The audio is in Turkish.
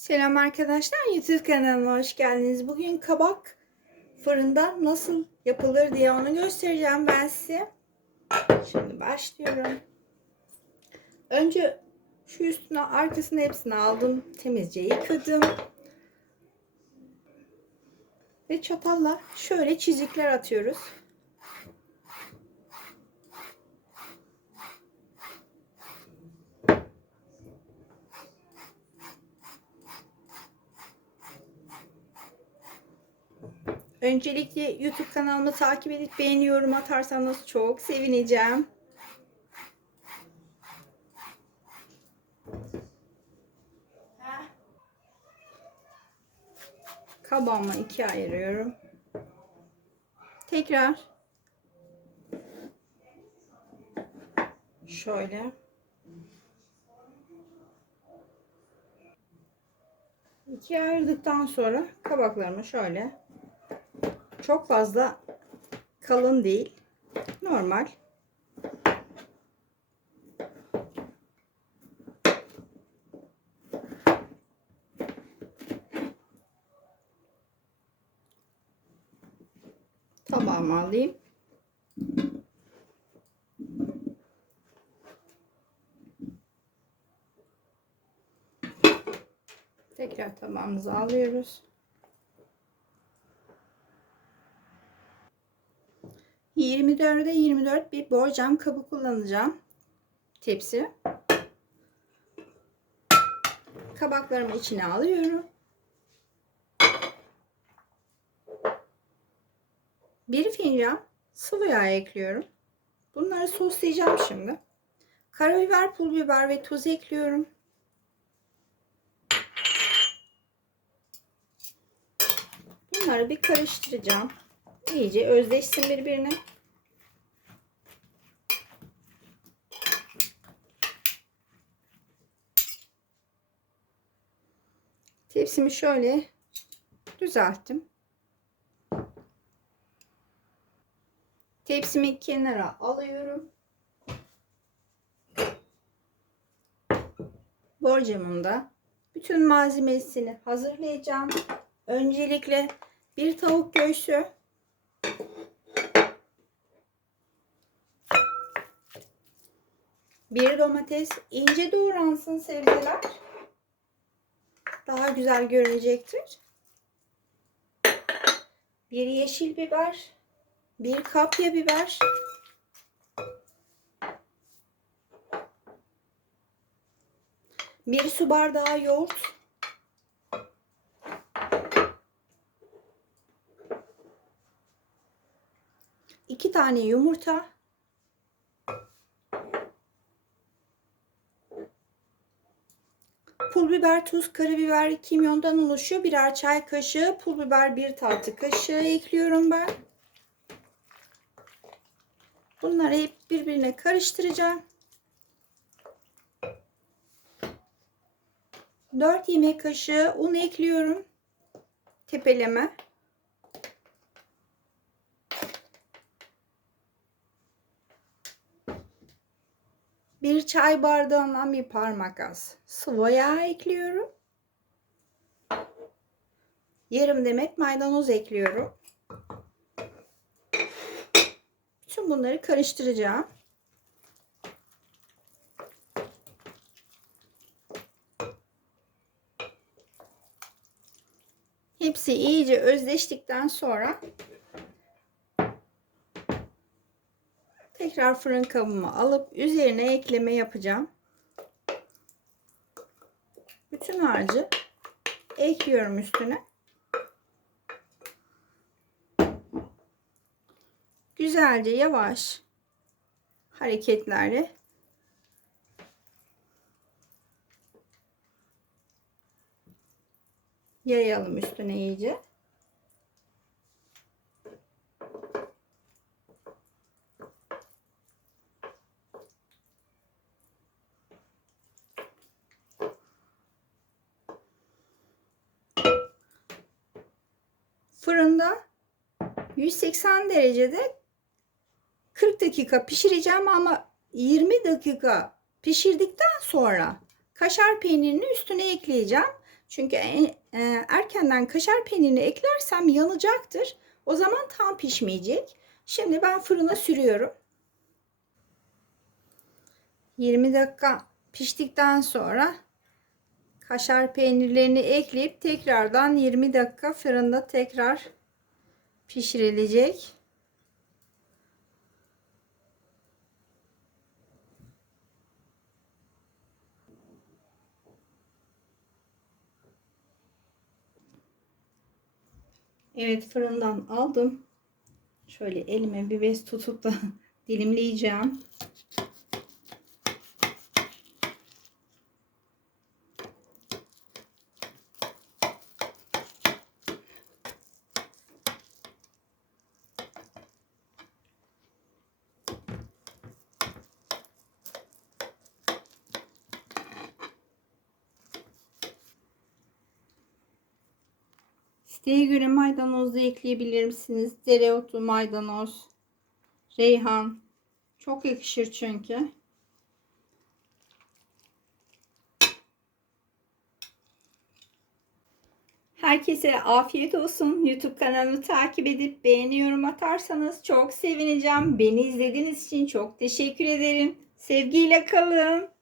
Selam arkadaşlar YouTube kanalıma hoş geldiniz. Bugün kabak fırında nasıl yapılır diye onu göstereceğim ben size. Şimdi başlıyorum. Önce şu üstüne arkasını hepsini aldım. Temizce yıkadım. Ve çatalla şöyle çizikler atıyoruz. Öncelikle YouTube kanalımı takip edip beğeni yorum atarsanız çok sevineceğim. Kabağımı ikiye ayırıyorum. Tekrar şöyle ikiye ayırdıktan sonra kabaklarımı şöyle çok fazla kalın değil. Normal. Tabağıma alayım. Tekrar tabağımıza alıyoruz. 24'e 24 bir borcam kabı kullanacağım. Tepsi. Kabaklarımı içine alıyorum. Bir fincan sıvı yağ ekliyorum. Bunları soslayacağım şimdi. Karabiber, pul biber ve tuz ekliyorum. Bunları bir karıştıracağım. İyice özleşsin birbirine. Tepsimi şöyle düzelttim. Tepsimi kenara alıyorum. Borcamımda bütün malzemesini hazırlayacağım. Öncelikle bir tavuk göğsü, bir domates, ince doğransın sebzeler. Daha güzel görünecektir. Bir yeşil biber, bir kapya biber, bir su bardağı yoğurt, iki tane yumurta, pul biber, tuz, karabiber, kimyondan oluşuyor. Birer çay kaşığı pul biber, bir tatlı kaşığı ekliyorum ben. Bunları hep birbirine karıştıracağım. 4 yemek kaşığı un ekliyorum. Tepeleme. Bir çay bardağından bir parmak az sıvı yağ ekliyorum. Yarım demet maydanoz ekliyorum. Bütün bunları karıştıracağım. Hepsi iyice özleştikten sonra tekrar fırın kabıma alıp üzerine ekleme yapacağım. Bütün harcı ekliyorum üstüne. Güzelce yavaş hareketlerle yayalım üstüne iyice. Fırında 180 derecede 40 dakika pişireceğim ama 20 dakika pişirdikten sonra kaşar peynirini üstüne ekleyeceğim. Çünkü e- erkenden kaşar peynirini eklersem yanacaktır. O zaman tam pişmeyecek. Şimdi ben fırına sürüyorum. 20 dakika piştikten sonra kaşar peynirlerini ekleyip tekrardan 20 dakika fırında tekrar pişirilecek. Evet fırından aldım. Şöyle elime bir bez tutup da dilimleyeceğim. İsteğe göre maydanoz da ekleyebilir misiniz? Dereotu, maydanoz, reyhan. Çok yakışır çünkü. Herkese afiyet olsun. YouTube kanalımı takip edip beğeni yorum atarsanız çok sevineceğim. Beni izlediğiniz için çok teşekkür ederim. Sevgiyle kalın.